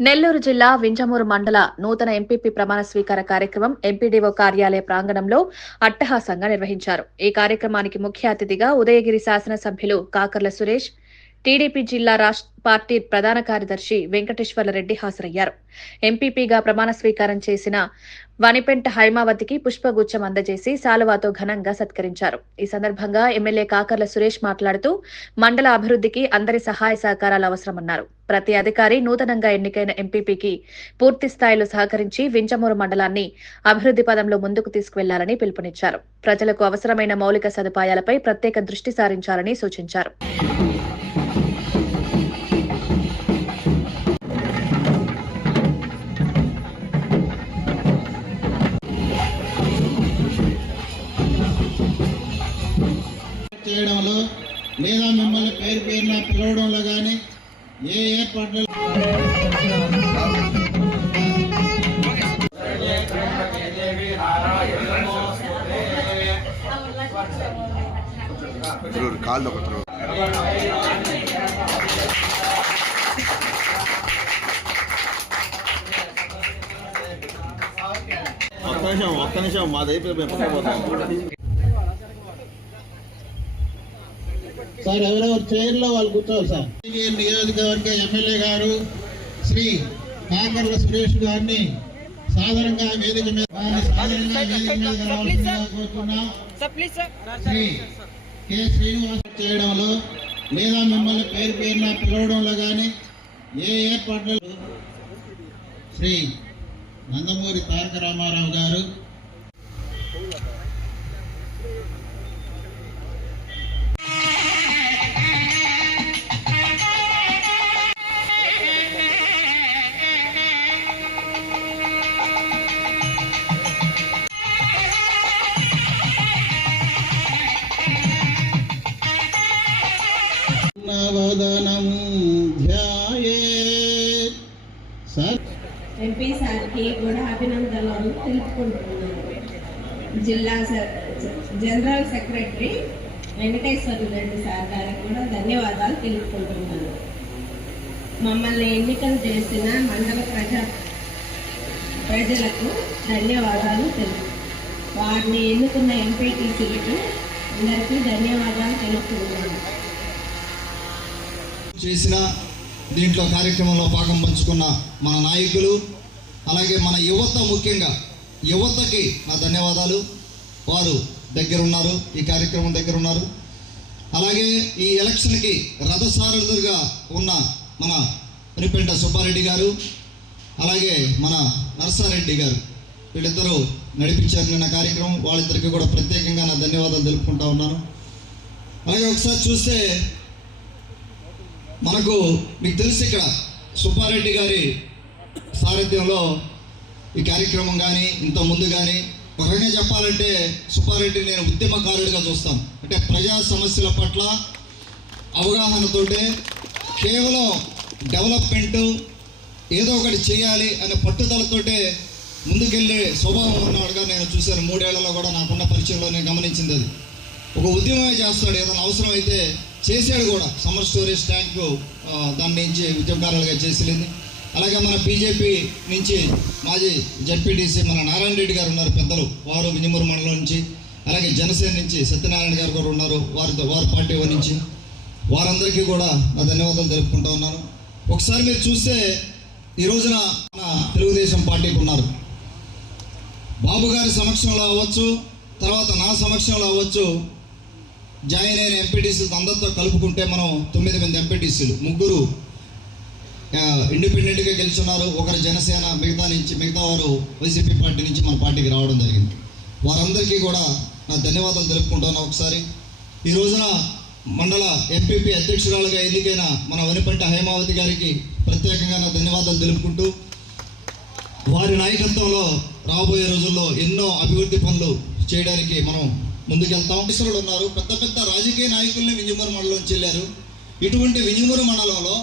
నెల్లూరు జిల్లా వింజమూరు మండల నూతన ఎంపీపీ ప్రమాణ స్వీకార కార్యక్రమం ఎంపీడీఓ కార్యాలయ ప్రాంగణంలో అట్టహాసంగా నిర్వహించారు. ఈ కార్యక్రమానికి ముఖ్య అతిథిగా ఉదయగిరి శాసనసభ్యులు కాకర్ల సురేష్, టీడీపీ జిల్లా పార్టీ ప్రధాన కార్యదర్శి వెంకటేశ్వర్లరెడ్డి హాజరయ్యారు. ఎంపీపీగా ప్రమాణ స్వీకారం చేసిన వనిపెంట హైమావతికి పుష్పగుచ్చం అందజేసి శాలువాతో ఘనంగా సత్కరించారు. ఈ సందర్భంగా ఎమ్మెల్యే కాకర్ల సురేష్ మాట్లాడుతూ మండల అభివృద్ధికి అందరి సహాయ సహకారాలు అవసరమన్నారు. ప్రతి అధికారి నూతనంగా ఎన్నికైన ఎంపీపీకి పూర్తి స్థాయిలో సహకరించి వింజమూరు మండలాన్ని అభివృద్ధి పదంలో ముందుకు తీసుకువెళ్లాలని పిలుపునిచ్చారు. ప్రజలకు అవసరమైన మౌలిక సదుపాయాలపై ప్రత్యేక దృష్టి సారించాలని సూచించారు. చేయడంలో లేదా మిమ్మల్ని పేరు పేరున పిలవడంలో కానీ ఏ ఏర్పాట్లు ఒక్క నిమిషం మా దగ్గర సార్ ఎవరెవరు చైర్లో వాళ్ళు కూర్చోవాలి. సార్ నియోజకవర్గ ఎమ్మెల్యే గారు శ్రీ కాకర్ల సురేష్ గారిని సాధారణంగా వేదిక మీద కోరుతున్నాం. శ్రీ కె శ్రీనివాస్ చేయడంలో లేదా మిమ్మల్ని పేరు పేరున పిలవడంలో కానీ ఏ ఏర్పాట్లు శ్రీ నందమూరి తారక రామారావు గారు ఎంపీ సార్కి కూడా అభినందనలు తెలుపుకుంటున్నాను. జిల్లా జనరల్ సెక్రటరీ వెంకటేశ్వర్లరెడ్డి సార్ గారికి కూడా ధన్యవాదాలు తెలుపుకుంటున్నాను. మమ్మల్ని ఎన్నికలు చేసిన మండల ప్రజలకు ధన్యవాదాలు వారిని ఎన్నుకున్న ఎంపీటీసీలకు అందరికీ ధన్యవాదాలు తెలుపుతున్నాను. చేసిన దీంట్లో కార్యక్రమంలో భాగం పంచుకున్న మన నాయకులు, అలాగే మన యువత, ముఖ్యంగా యువతకి నా ధన్యవాదాలు. వారు దగ్గరున్నారు, ఈ కార్యక్రమం దగ్గర ఉన్నారు. అలాగే ఈ ఎలక్షన్కి రథసారథులుగా ఉన్న మన వనిపెంట సుబ్బారెడ్డి గారు, అలాగే మన నరసారెడ్డి గారు, వీళ్ళిద్దరూ నడిపించారు నిన్న కార్యక్రమం. వాళ్ళిద్దరికి కూడా ప్రత్యేకంగా నా ధన్యవాదాలు తెలుపుకుంటా ఉన్నాను. అలాగే ఒకసారి చూస్తే మనకు మీకు తెలుసు, ఇక్కడ సుబ్బారెడ్డి గారి సారథ్యంలో ఈ కార్యక్రమం కానీ ఇంత ముందు కానీ ఒక రకంగా చెప్పాలంటే సుబ్బారెడ్డి నేను ఉద్యమకారుడిగా చూస్తాను. అంటే ప్రజా సమస్యల పట్ల అవగాహనతోటే కేవలం డెవలప్మెంటు ఏదో ఒకటి చేయాలి అనే పట్టుదలతోటే ముందుకెళ్ళే స్వభావం ఉన్నవాడుగా నేను చూశాను. 3 ఏళ్లలో కూడా నాకున్న పరిచయంలో నేను గమనించింది అది. ఒక ఉద్యమమే చేస్తాడు, ఏదైనా అవసరం అయితే చేశాడు కూడా. సమ్మర్ స్టోరేజ్ ట్యాంకు దాని నుంచి ఉద్యమకారులుగా చేసింది. అలాగే మన బీజేపీ నుంచి మాజీ జడ్పీటీసీ మన నారాయణ రెడ్డి గారు ఉన్నారు, పెద్దలు, వారు వింజమూరు మండలం నుంచి. అలాగే జనసేన నుంచి సత్యనారాయణ గారు కూడా ఉన్నారు, వారి పార్టీ నుంచి. వారందరికీ కూడా నా ధన్యవాదాలు తెలుపుకుంటా ఉన్నాను. ఒకసారి మీరు చూస్తే ఈ రోజున మన తెలుగుదేశం పార్టీకి ఉన్నారు. బాబు గారి సమక్షంలో అవ్వచ్చు, తర్వాత నా సమక్షంలో అవ్వచ్చు, జాయిన్ అయిన ఎంపీటీసీలు అందరితో కలుపుకుంటే మనం 9 మంది ఎంపీటీసీలు, 3 ఇండిపెండెంట్గా గెలుచున్నారు, ఒకరు జనసేన, మిగతా వారు వైసీపీ పార్టీ నుంచి మన పార్టీకి రావడం జరిగింది. వారందరికీ కూడా నా ధన్యవాదాలు తెలుపుకుంటాను. ఒకసారి ఈ రోజున మండల ఎంపీపీ అధ్యక్షురాలుగా ఎన్నికైన మన వనిపెంట హైమావతి గారికి ప్రత్యేకంగా నా ధన్యవాదాలు తెలుపుకుంటూ, వారి నాయకత్వంలో రాబోయే రోజుల్లో ఎన్నో అభివృద్ధి పనులు చేయడానికి మనం ముందుకెళ్తాం. ఆఫీసర్లు ఉన్నారు, పెద్ద రాజకీయ నాయకుల్ని వింజమూరు మండలం వెళ్ళారు. ఇటువంటి వింజమూరు మండలంలో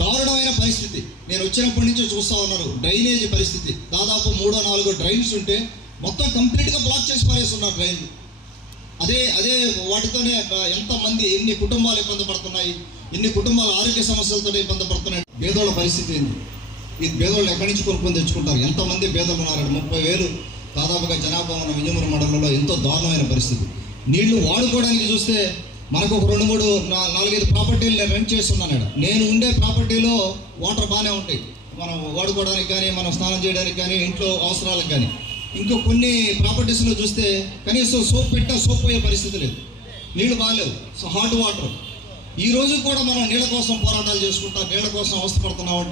దారుణమైన పరిస్థితి నేను వచ్చినప్పటి నుంచి చూస్తూ ఉన్నారు. డ్రైనేజీ పరిస్థితి, దాదాపు 3-4 డ్రైన్స్ ఉంటే మొత్తం కంప్లీట్గా బ్లాక్ చేసి పారేస్తున్నారు డ్రైన్లు. అదే వాటితోనే ఎంతమంది, ఎన్ని కుటుంబాలు ఇబ్బంది పడుతున్నాయి, ఎన్ని కుటుంబాలు ఆరోగ్య సమస్యలతో ఇబ్బంది పడుతున్నాయి. పేదోళ్ళ పరిస్థితి ఏంది? ఈ పేదోళ్ళు ఎక్కడి నుంచి కొనుక్కొని తెచ్చుకుంటారు? ఎంతమంది పేదలు ఉన్నారండి? 30,000 దాదాపుగా జనాభా ఉన్న వింజమూరు మండలంలో ఎంతో దారుణమైన పరిస్థితి. నీళ్లు వాడుకోవడానికి చూస్తే మనకు ఒక 2, 3, 4, 5 ప్రాపర్టీలు నేను రెంట్ చేస్తున్నాను. నేను ఉండే ప్రాపర్టీలో వాటర్ బాగానే ఉంటాయి, మనం వాడుకోవడానికి కానీ, మనం స్నానం చేయడానికి కానీ, ఇంట్లో అవసరాలకు కానీ. ఇంకో కొన్ని ప్రాపర్టీస్లో చూస్తే కనీసం సోప్ పెట్టినా సోప్ పోయే పరిస్థితి లేదు, నీళ్లు బాగాలేవు. So hot water. ఈ రోజు కూడా మనం నీళ్ళ కోసం పోరాటాలు చేసుకుంటాం, నీళ్ళ కోసం అవస్థపడుతున్నాం అంటే